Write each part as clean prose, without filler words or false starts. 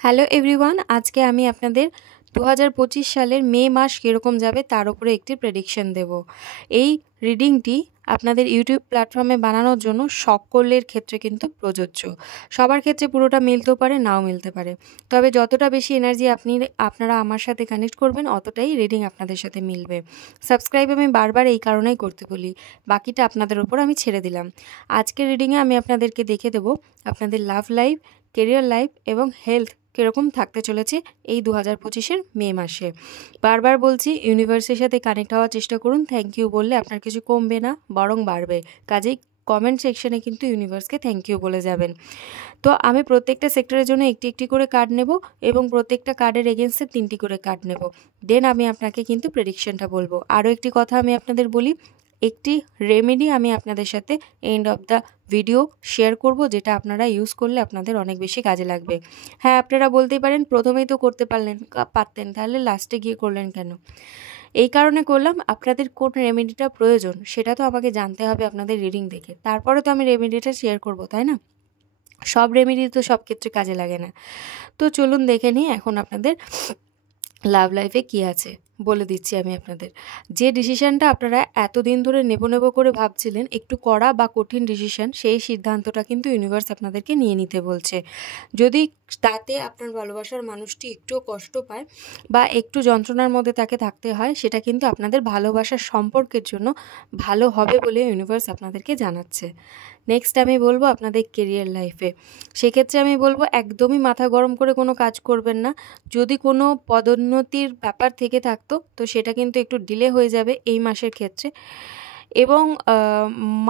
Hello everyone, আজকে আমি আপনাদের 2025 সালের মে মাস কীরকম যাবে তার উপরে একটি প্রেডিকশন দেব। এই রিডিংটি আপনাদের ইউটিউব প্ল্যাটফর্মে বানানোর জন্য সকলের ক্ষেত্রে কিন্তু প্রযোজ্য। সবার ক্ষেত্রে পুরোটা মিলতেও পারে, নাও মিলতে পারে, তবে যতটা বেশি এনার্জি আপনারা আমার সাথে কানেক্ট করবেন অতটাই রিডিং আপনাদের সাথে মিলবে। সাবস্ক্রাইব আমি বারবার এই কারণেই করতে বলি, বাকিটা আপনাদের ওপর আমি ছেড়ে দিলাম। আজকের রিডিংয়ে আমি আপনাদেরকে দেখে দেব আপনাদের লাভ লাইফ, কেরিয়ার লাইফ এবং হেলথ কীরকম থাকতে চলেছে এই 2025-এর মে মাসে। বারবার বলছি, ইউনিভার্সের সাথে কানেক্ট হওয়ার চেষ্টা করুন। থ্যাংক ইউ বললে আপনার কিছু কমবে না, বরং বাড়বে। কাজেই কমেন্ট সেকশনে কিন্তু ইউনিভার্সকে থ্যাংক ইউ বলে যাবেন। তো আমি প্রত্যেকটা সেক্টরের জন্য একটি একটি করে কার্ড নেব এবং প্রত্যেকটা কার্ডের এগেনস্টে 3টি করে কার্ড নেব। দেন আমি আপনাকে কিন্তু প্রেডিকশনটা বলবো। আরও একটি কথা আমি আপনাদের বলি, একটি রেমেডি আমি আপনাদের সাথে end of the video share করব, যেটা আপনারা ইউজ করলে আপনাদের অনেক বেশি কাজে লাগবে। হ্যাঁ, আপনারা বলতেই পারেন প্রথমেই তো করতে পারতেন, তাহলে লাস্টে গিয়ে করলেন কেন? এই কারণে করলাম, আপনাদের কোন রেমেডিটা প্রয়োজন সেটা তো আমাকে জানতে হবে আপনাদের রিডিং দেখে, তারপরে তো আমি রেমেডিটা শেয়ার করব, তাই না? সব রেমেডি তো সব ক্ষেত্রে কাজে লাগে না। তো চলুন দেখে নিই এখন আপনাদের লাভ লাইফে কী আছে। বলে দিচ্ছি আমি আপনাদের, যে ডিসিশানটা আপনারা এতদিন ধরে নেব করে ভাবছিলেন, একটু কড়া বা কঠিন ডিসিশান, সেই সিদ্ধান্তটা কিন্তু ইউনিভার্স আপনাদেরকে নিয়ে নিতে বলছে। যদি তাতে আপনার ভালোবাসার মানুষটি একটুও কষ্ট পায় বা একটু যন্ত্রণার মধ্যে তাকে থাকতে হয়, সেটা কিন্তু আপনাদের ভালোবাসার সম্পর্কের জন্য ভালো হবে বলে ইউনিভার্স আপনাদেরকে জানাচ্ছে। নেক্সট আমি বলবো আপনাদের কেরিয়ার লাইফে। সেক্ষেত্রে আমি বলবো একদমই মাথা গরম করে কোনো কাজ করবেন না। যদি কোনো পদোন্নতির ব্যাপার থেকে থাকতো তো সেটা কিন্তু একটু ডিলে হয়ে যাবে এই মাসের ক্ষেত্রে। এবং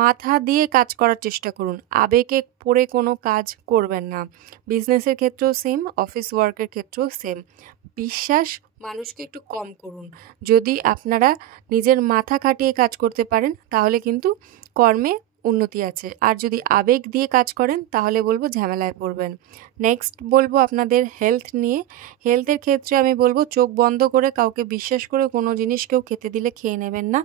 মাথা দিয়ে কাজ করার চেষ্টা করুন, আবেগে পড়ে কোনো কাজ করবেন না। বিজনেসের ক্ষেত্রেও সেম, অফিস ওয়ার্কের ক্ষেত্রেও সেম। বিশ্বাস মানুষকে একটু কম করুন। যদি আপনারা নিজের মাথা খাটিয়ে কাজ করতে পারেন তাহলে কিন্তু কর্মে উন্নতি আছে, আর যদি আবেগ দিয়ে কাজ করেন তাহলে বলবো ঝামেলায় পড়বেন। নেক্সট বলবো আপনাদের হেলথ নিয়ে। হেলথের ক্ষেত্রে আমি বলবো চোখ বন্ধ করে কাউকে বিশ্বাস করে কোনো জিনিস কেউ খেতে দিলে খেয়ে নেবেন না,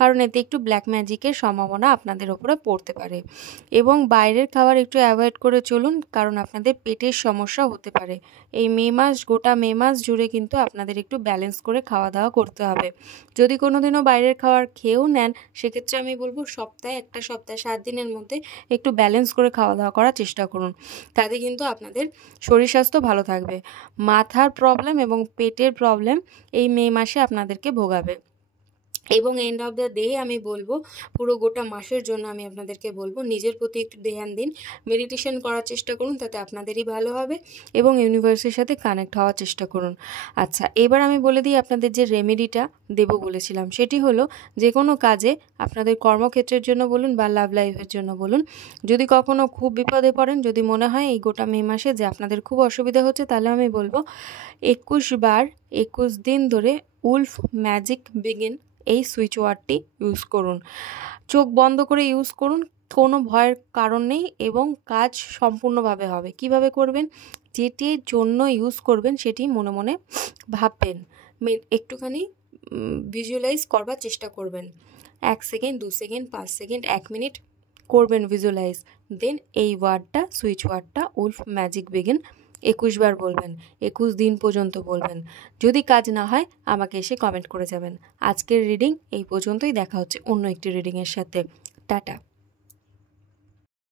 কারণ এতে একটু ব্ল্যাক ম্যাজিকের সম্ভাবনা আপনাদের ওপরে পড়তে পারে। এবং বাইরের খাবার একটু অ্যাভয়েড করে চলুন, কারণ আপনাদের পেটের সমস্যা হতে পারে। এই গোটা মে মাস জুড়ে কিন্তু আপনাদের একটু ব্যালেন্স করে খাওয়া দাওয়া করতে হবে। যদি কোনো দিনও বাইরের খাবার খেয়েও নেন, সেক্ষেত্রে আমি বলবো একটা সপ্তাহে 7 দিনের মধ্যে একটু ব্যালেন্স করে খাওয়া দাওয়া করার চেষ্টা করুন। তাতে কিন্তু আপনাদের শরীর স্বাস্থ্য ভালো থাকবে। মাথার প্রবলেম এবং পেটের প্রবলেম এই মে মাসে আপনাদেরকে ভোগাবে। এবং এন্ড অফ দ্য ডে আমি বলবো, পুরো গোটা মাসের জন্য আমি আপনাদেরকে বলবো নিজের প্রতি একটু ধ্যান দিন, মেডিটেশন করার চেষ্টা করুন, তাতে আপনাদেরই ভালো হবে। এবং ইউনিভার্সের সাথে কানেক্ট হওয়ার চেষ্টা করুন। আচ্ছা, এবার আমি বলে দিই আপনাদের যে রেমেডিটা দেবো বলেছিলাম, সেটি হলো যে কোনো কাজে আপনাদের কর্মক্ষেত্রের জন্য বলুন বা লাভ লাইফের জন্য বলুন, যদি কখনো খুব বিপদে পড়েন, যদি মনে হয় এই গোটা মে মাসে যে আপনাদের খুব অসুবিধা হচ্ছে, তাহলে আমি বলবো 21 বার 21 দিন ধরে উলফ ম্যাজিক বিগিন এই সুইচ ওয়ার্ডটি ইউজ করুন। চোখ বন্ধ করে ইউজ করুন, কোনো ভয়ের কারণ নেই এবং কাজ সম্পূর্ণভাবে হবে। কিভাবে করবেন? যেটির জন্য ইউজ করবেন সেটি মনে মনে ভাববেন, একটুখানি ভিজুয়ালাইজ করবার চেষ্টা করবেন। 1 সেকেন্ড, 2 সেকেন্ড, 5 সেকেন্ড, 1 মিনিট করবেন ভিজুয়ালাইজ। দেন এই ওয়ার্ডটা, সুইচ ওয়ার্ডটা উলফ ম্যাজিক বিগিন 21 বার বলবেন, 21 দিন পর্যন্ত বলবেন। যদি কাজ না হয় আমাকে এসে কমেন্ট করে যাবেন। আজকের রিডিং এই পর্যন্তই, দেখা হচ্ছে অন্য একটি রিডিংয়ের সাথে। টাটা।